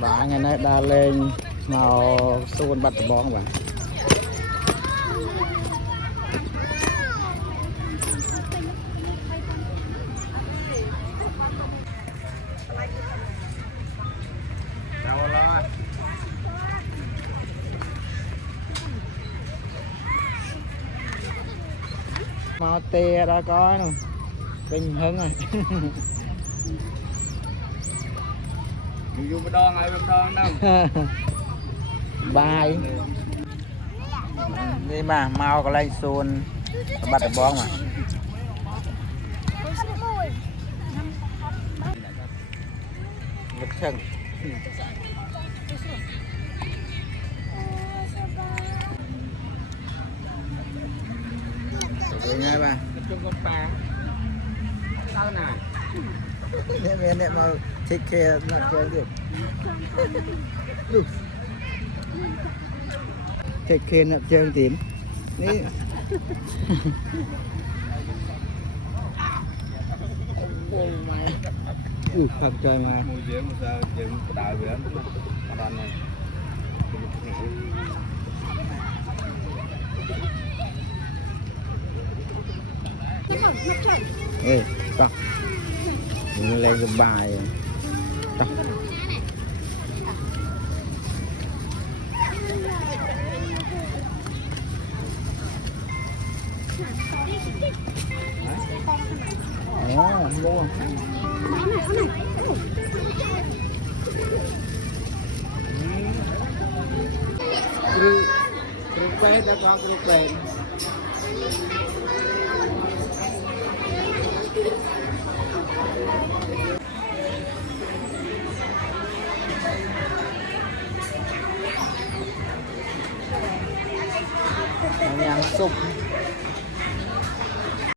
bà ngày nay đã lên màu xuân bắt bóng bà màu tê đó có nè bình hứng rồi vô bên đo ngay bên đo đâu bài đi mà mau có lên xuân bắt được bóng mà lực chân rồi ngay bà chung con ta sao này nè mà take care là chơi được take care là chơi tím ní phật trời mà mùi biển mà sao chừng đào biển con đàn này ê tao lên cái bài tao mua Krupet apa krupet? Yang sup